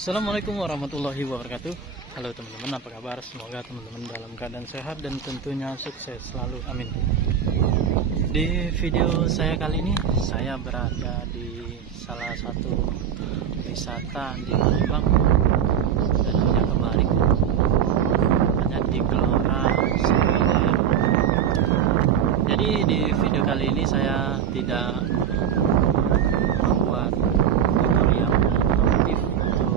Assalamualaikum warahmatullahi wabarakatuh. Halo teman-teman, apa kabar? Semoga teman-teman dalam keadaan sehat dan tentunya sukses selalu, amin. Di video saya kali ini, saya berada di salah satu wisata di Palembang dan namanya Kemarik, hanya di Gelora Sriwijaya. Jadi di video kali ini saya tidak membuat tutorial otomotif untuk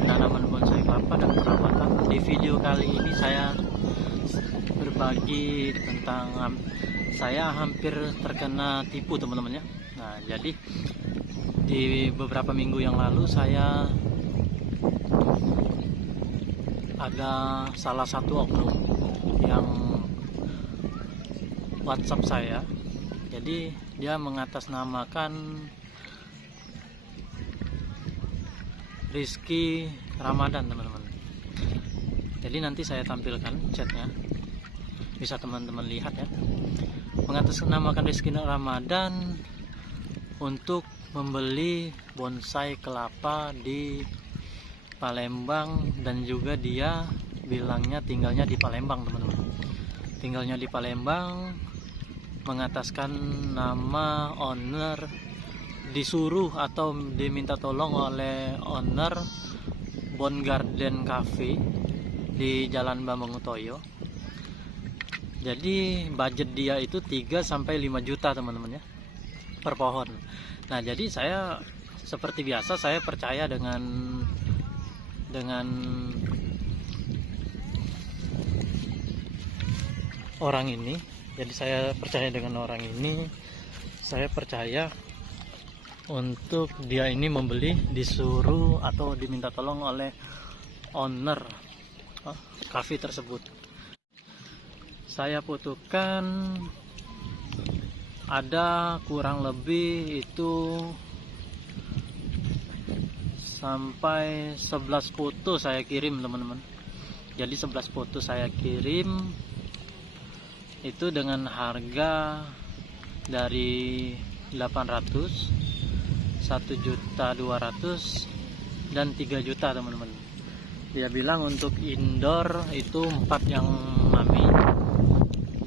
penanaman bonsai kelapa dan perawatan. Di video kali ini saya berbagi tentang saya hampir terkena tipu teman-teman ya. Nah, jadi di beberapa minggu yang lalu saya ada salah satu oknum yang WhatsApp saya. Jadi dia mengatasnamakan Rizky Ramadan teman-teman. Jadi nanti saya tampilkan chatnya, bisa teman-teman lihat ya. Mengatasnamakan Rizky Ramadan untuk membeli bonsai kelapa di Palembang, dan juga dia bilangnya tinggalnya di Palembang teman-teman. Tinggalnya di Palembang, mengataskan nama owner, disuruh atau diminta tolong oleh owner Bon Garden Cafe di Jalan Bambang Utoyo. Jadi budget dia itu 3-5 juta teman-teman ya, per pohon. Nah, jadi saya seperti biasa saya percaya dengan orang ini. Jadi saya percaya dengan orang ini, saya percaya untuk dia ini membeli, disuruh atau diminta tolong oleh owner kafe tersebut. Saya butuhkan ada kurang lebih itu sampai 11 foto saya kirim teman-teman. Jadi 11 foto saya kirim itu dengan harga dari 800, 1.200.000 dan 3 juta teman-teman. Dia bilang untuk indoor itu 4 yang mami,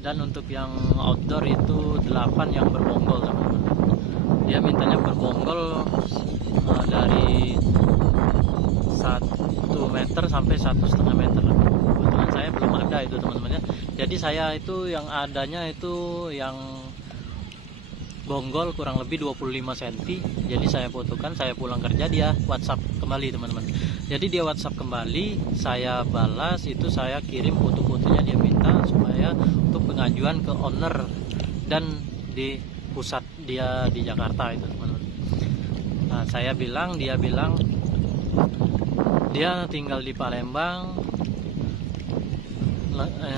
dan untuk yang outdoor itu 8 yang berbonggol teman-teman. Dia mintanya berbonggol dari 1 meter sampai 1,5 meter. Kebetulan saya belum ada itu teman-teman ya. Jadi saya itu yang adanya itu yang bonggol kurang lebih 25 cm. Jadi saya fotokan, saya pulang kerja dia WhatsApp kembali teman-teman. Jadi dia WhatsApp kembali, saya balas, itu saya kirim foto-fotonya dia minta supaya untuk pengajuan ke owner dan di pusat dia di Jakarta itu teman-teman. Nah, saya bilang, dia bilang dia tinggal di Palembang.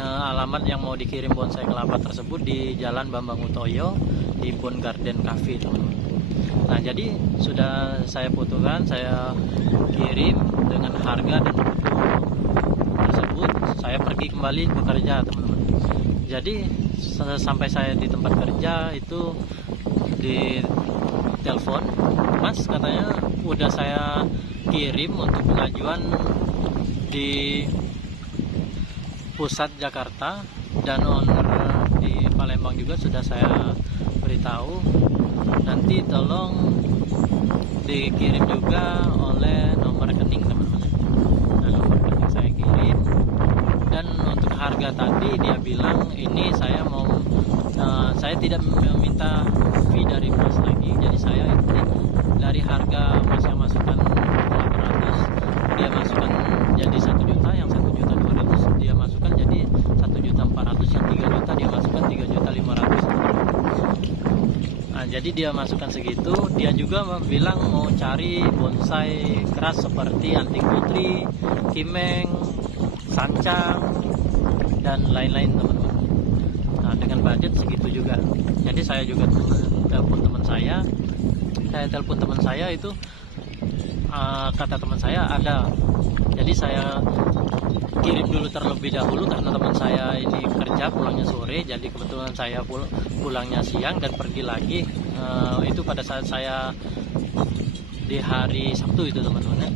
Alamat yang mau dikirim bonsai kelapa tersebut di Jalan Bambang Utoyo di Bon Garden Cafe teman-teman. Nah, jadi sudah saya fotokan, saya kirim dengan harga dan foto tersebut. Saya pergi kembali bekerja teman-teman. Jadi sampai saya di tempat kerja itu di telepon, Mas katanya udah saya kirim untuk pengajuan di pusat Jakarta, dan owner di Palembang juga sudah saya beritahu, nanti tolong dikirim juga oleh nomor rekening teman-teman. Nah, nomor rekening saya kirim, dan untuk harga tadi dia bilang ini saya mau saya tidak meminta fee dari Mas lagi, jadi saya dari harga Mas yang masukkan 800 dia masukkan jadi 1 juta, yang 1.200.000 dia masukkan jadi 1.400.000, yang 3 juta dia masukkan 3.500.000. Nah, jadi dia masukkan segitu. Dia juga bilang mau cari bonsai keras seperti anting putri, kimeng, sancang, dan lain-lain teman-teman. Nah, dengan budget segitu juga. Jadi saya juga telepon teman saya. Saya telepon teman saya itu kata teman saya ada. Jadi saya kirim dulu terlebih dahulu karena teman saya ini kerja pulangnya sore, jadi kebetulan saya pulangnya siang dan pergi lagi itu pada saat saya di hari Sabtu itu teman-teman.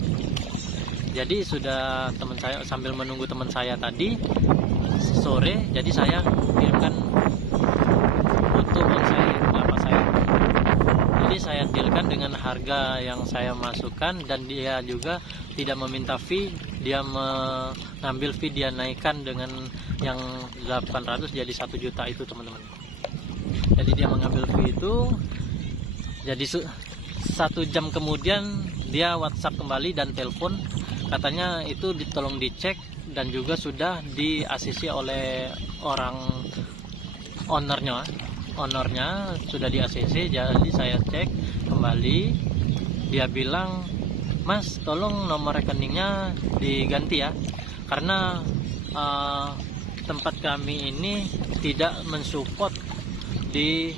Jadi sudah teman saya, sambil menunggu teman saya tadi sore, jadi saya kirimkan foto bonsai kelapa saya. Jadi saya dealkan dengan harga yang saya masukkan, dan dia juga tidak meminta fee, dia mengambil fee, dia naikkan dengan yang 800 jadi 1 juta itu teman-teman. Jadi dia mengambil fee itu, jadi 1 jam kemudian dia WhatsApp kembali dan telepon, katanya itu tolong dicek dan juga sudah di ACC oleh orang ownernya sudah di ACC. Jadi saya cek kembali, dia bilang, Mas tolong nomor rekeningnya diganti ya, karena tempat kami ini tidak mensupport di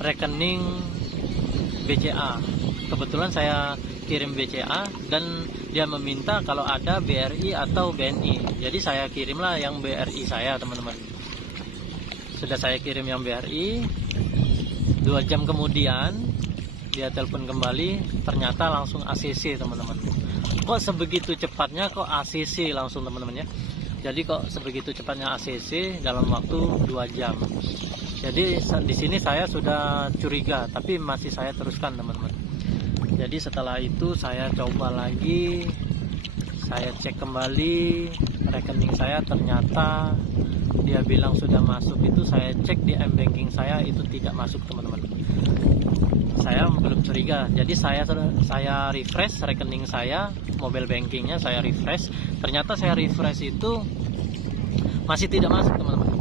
rekening BCA. Kebetulan saya kirim BCA dan dia meminta kalau ada BRI atau BNI. Jadi saya kirimlah yang BRI saya, teman-teman. Sudah saya kirim yang BRI. 2 jam kemudian dia telepon kembali, ternyata langsung ACC, teman-teman. Kok sebegitu cepatnya kok ACC langsung, teman-teman ya. Jadi kok sebegitu cepatnya ACC dalam waktu 2 jam. Jadi di sini saya sudah curiga, tapi masih saya teruskan, teman-teman. Jadi setelah itu saya coba lagi, saya cek kembali rekening saya, ternyata dia bilang sudah masuk. Itu saya cek di M-Banking saya, itu tidak masuk, teman-teman. Saya belum curiga, jadi saya refresh rekening saya, mobile bankingnya saya refresh, ternyata saya refresh itu masih tidak masuk, teman-teman.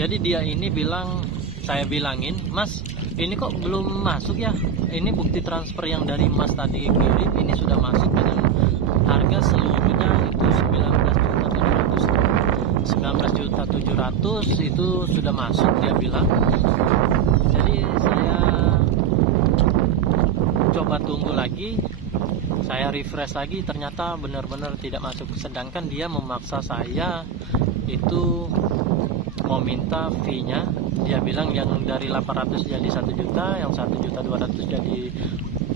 Jadi dia ini bilang, saya bilangin, Mas ini kok belum masuk ya, ini bukti transfer yang dari Mas tadi kirim ini sudah masuk dengan harga seluruhnya itu 19.700 itu sudah masuk, dia bilang. Jadi saya coba tunggu lagi, saya refresh lagi, ternyata benar-benar tidak masuk. Sedangkan dia memaksa saya itu mau minta fee-nya, dia bilang yang dari 800 jadi 1 juta, yang 1.200.000 jadi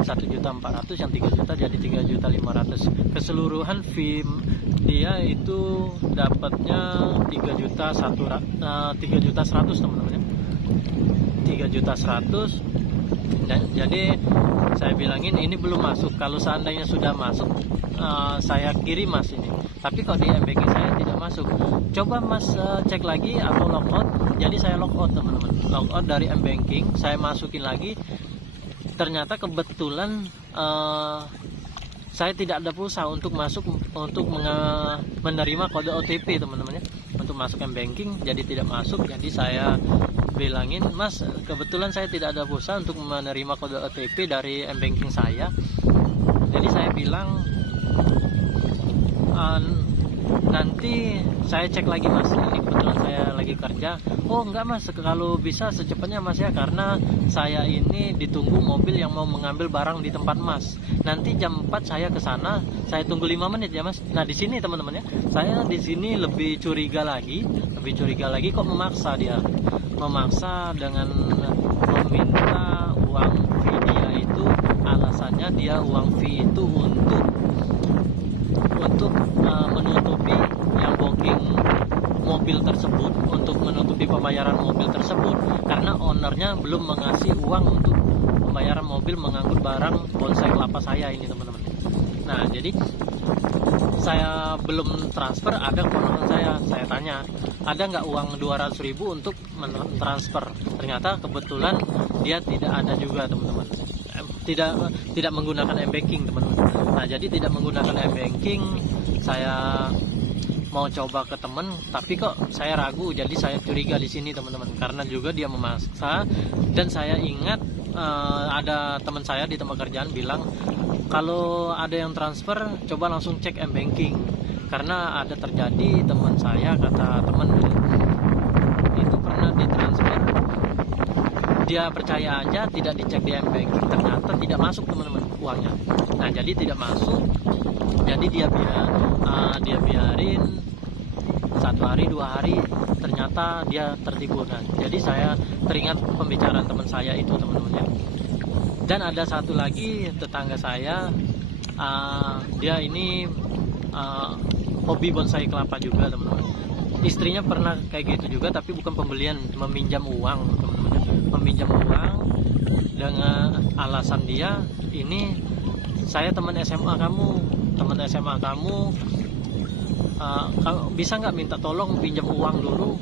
1.400.000, yang 3 juta jadi 3.500.000. Keseluruhan fee dia itu dapatnya 3.100.000, teman-teman ya. 3.100.000. Dan jadi saya bilangin ini belum masuk, kalau seandainya sudah masuk saya kirim Mas ini, tapi kok di M-Banking saya tidak masuk. Coba Mas cek lagi atau logout. Jadi saya logout, teman-teman, logout dari M-Banking, saya masukin lagi, ternyata kebetulan saya tidak ada pulsa untuk masuk, untuk menerima kode OTP, teman-teman ya, untuk masuk M-Banking, jadi tidak masuk. Jadi saya bilangin, Mas kebetulan saya tidak ada pulsa untuk menerima kode OTP dari M-Banking saya. Jadi saya bilang, nanti saya cek lagi Mas, ini kebetulan saya lagi kerja. Oh enggak Mas, kalau bisa secepatnya Mas ya, karena saya ini ditunggu mobil yang mau mengambil barang di tempat Mas. Nanti jam 4 saya ke sana, saya tunggu 5 menit ya Mas. Nah di sini teman-teman ya, saya di sini lebih curiga lagi kok memaksa dia. Memaksa dengan meminta uang fee dia itu, alasannya dia uang fee itu untuk menutupi yang booking mobil tersebut, untuk menutupi pembayaran mobil tersebut, karena ownernya belum mengasih uang untuk pembayaran mobil mengangkut barang bonsai kelapa saya ini, teman-teman. Nah jadi saya belum transfer, ada keponakan saya tanya, ada nggak uang 200.000 untuk mentransfer. Ternyata kebetulan dia tidak ada juga, teman-teman. Tidak menggunakan M-Banking, teman-teman. Nah jadi tidak menggunakan M-Banking, saya mau coba ke teman, tapi kok saya ragu. Jadi saya curiga di sini, teman-teman, karena juga dia memaksa. Dan saya ingat ada teman saya di tempat kerjaan bilang, kalau ada yang transfer coba langsung cek M-Banking, karena ada terjadi teman saya, kata teman itu pernah ditransfer, dia percaya aja, tidak dicek di M-Banking, ternyata tidak masuk, teman-teman, uangnya. Nah jadi tidak masuk, jadi dia biarin 1 hari 2 hari, ternyata dia tertipu. Nah jadi saya teringat pembicaraan teman saya itu, teman-teman ya. Dan ada satu lagi tetangga saya, dia ini hobi bonsai kelapa juga teman-teman. Istrinya pernah kayak gitu juga, tapi bukan pembelian, meminjam uang teman-teman. Meminjam uang dengan alasan dia ini, saya teman SMA kamu, bisa nggak minta tolong pinjam uang dulu.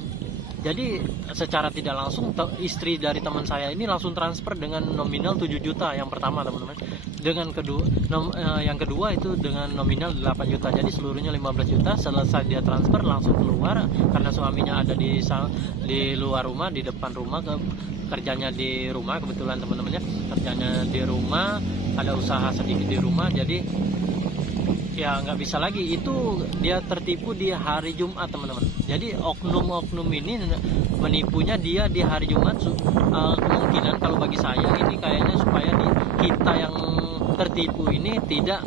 Jadi secara tidak langsung istri dari teman saya ini langsung transfer dengan nominal 7 juta yang pertama teman-teman. Dengan yang kedua itu dengan nominal 8 juta. Jadi seluruhnya 15 juta. Selesai dia transfer langsung keluar karena suaminya ada di luar rumah, di depan rumah, kerjanya di rumah kebetulan teman-temannya. Kerjanya di rumah, ada usaha sedikit di rumah. Jadi ya nggak bisa lagi, itu dia tertipu di hari Jumat teman-teman. Jadi oknum-oknum ini menipunya dia di hari Jumat. Kemungkinan kalau bagi saya ini kayaknya supaya kita yang tertipu ini tidak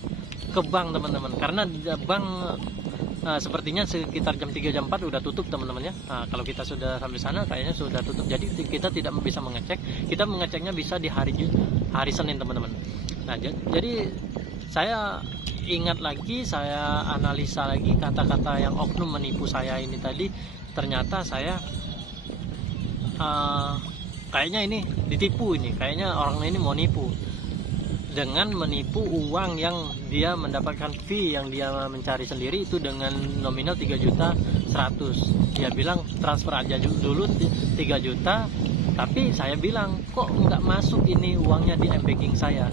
ke bank teman-teman, karena bank sepertinya sekitar jam 3 jam 4 udah tutup teman-teman ya. Kalau kita sudah sampai sana kayaknya sudah tutup, jadi kita tidak bisa mengecek. Kita mengeceknya bisa di hari Senin teman-teman. Nah jadi saya ingat lagi, saya analisa lagi kata-kata yang oknum menipu saya ini tadi. Ternyata saya kayaknya ini ditipu, ini kayaknya orang ini mau nipu dengan menipu uang yang dia mendapatkan fee yang dia mencari sendiri itu dengan nominal 3.100.000. Dia bilang transfer aja dulu 3 juta, tapi saya bilang kok nggak masuk ini uangnya di m-banking saya.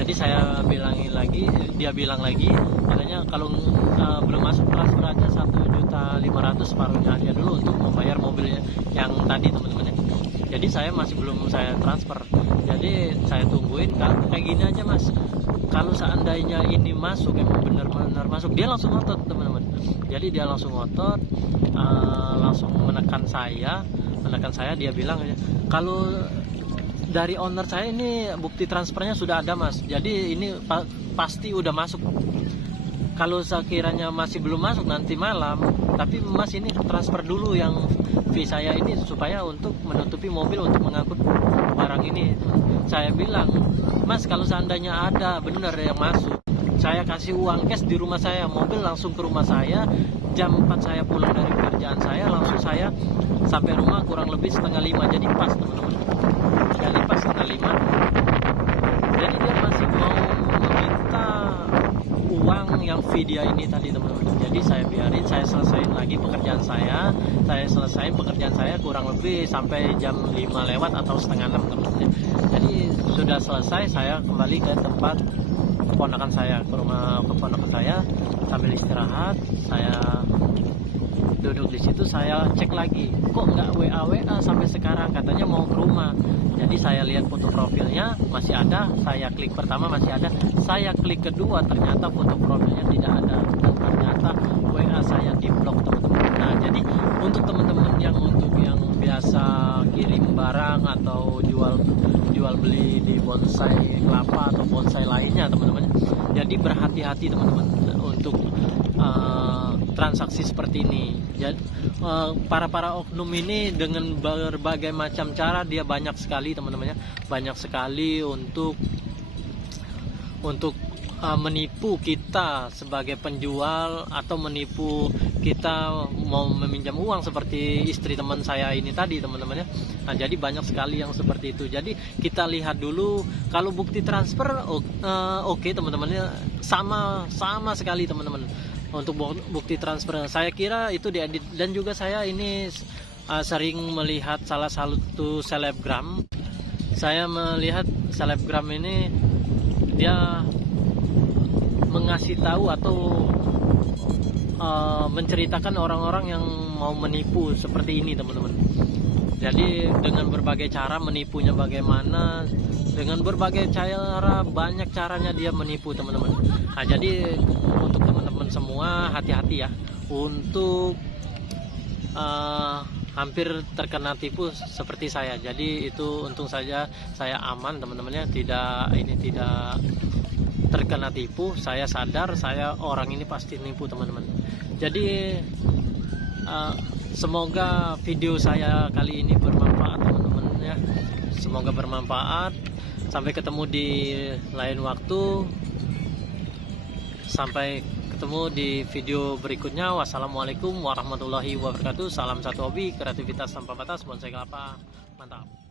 Jadi saya bilangin lagi, dia bilang lagi katanya kalau belum masuk transfer aja 1.500.000 separuhnya aja dulu untuk membayar mobilnya yang tadi teman-teman. Jadi saya masih belum saya transfer. Jadi saya tungguin kayak gini aja mas. Kalau seandainya ini masuk, emang benar-benar masuk, dia langsung ngotot teman-teman. Jadi dia langsung ngotot, langsung menekan saya. Dia bilang kalau dari owner saya ini bukti transfernya sudah ada mas, jadi ini pasti udah masuk. Kalau sekiranya masih belum masuk nanti malam, tapi mas ini transfer dulu yang fee saya ini supaya untuk menutupi mobil untuk mengangkut barang ini. Saya bilang mas kalau seandainya ada benar yang masuk, saya kasih uang cash di rumah saya, mobil langsung ke rumah saya. Jam 4 saya pulang dari pekerjaan saya, langsung saya sampai rumah kurang lebih 4:30, jadi pas teman-teman. Jadi pas 4:30. Jadi dia masih mau meminta uang yang fee dia ini tadi teman-teman. Jadi saya biarin, saya selesaiin lagi pekerjaan saya. Saya selesaiin pekerjaan saya kurang lebih sampai jam 5 lewat atau 5:30 teman-teman. Jadi sudah selesai, saya kembali ke tempat keponakan saya, ke rumah keponakan saya sambil istirahat. Saya duduk di situ, saya cek lagi, kok nggak WA sampai sekarang, katanya mau ke rumah. Jadi saya lihat foto profilnya masih ada, saya klik pertama masih ada, saya klik kedua ternyata foto profilnya tidak ada, dan ternyata WA saya diblok teman-teman. Nah jadi untuk teman-teman yang biasa kirim barang atau jual beli di bonsai kelapa atau bonsai lainnya teman-teman, jadi berhati-hati teman-teman untuk transaksi seperti ini. Jadi para oknum ini dengan berbagai macam cara dia banyak sekali teman-temannya, banyak sekali untuk menipu kita sebagai penjual atau menipu kita mau meminjam uang seperti istri teman saya ini tadi teman-temannya. Nah jadi banyak sekali yang seperti itu. Jadi kita lihat dulu kalau bukti transfer oke teman-temannya, sama sekali teman-teman. Untuk bukti transfer saya kira itu diedit, dan juga saya ini sering melihat salah satu selebgram. Saya melihat selebgram ini dia mengasih tahu atau menceritakan orang-orang yang mau menipu seperti ini teman-teman. Jadi dengan berbagai cara menipunya bagaimana, dengan berbagai cara, banyak caranya dia menipu teman-teman. Nah jadi untuk teman-teman semua hati-hati ya untuk hampir terkena tipu seperti saya. Jadi itu untung saja saya aman teman-temannya, tidak terkena tipu. Saya sadar saya orang ini pasti nipu teman-teman. Jadi semoga video saya kali ini bermanfaat teman-teman ya. Semoga bermanfaat. Sampai ketemu di lain waktu. Sampai ketemu di video berikutnya. Wassalamualaikum warahmatullahi wabarakatuh. Salam satu hobi, kreativitas tanpa batas, bonsai kelapa. Mantap.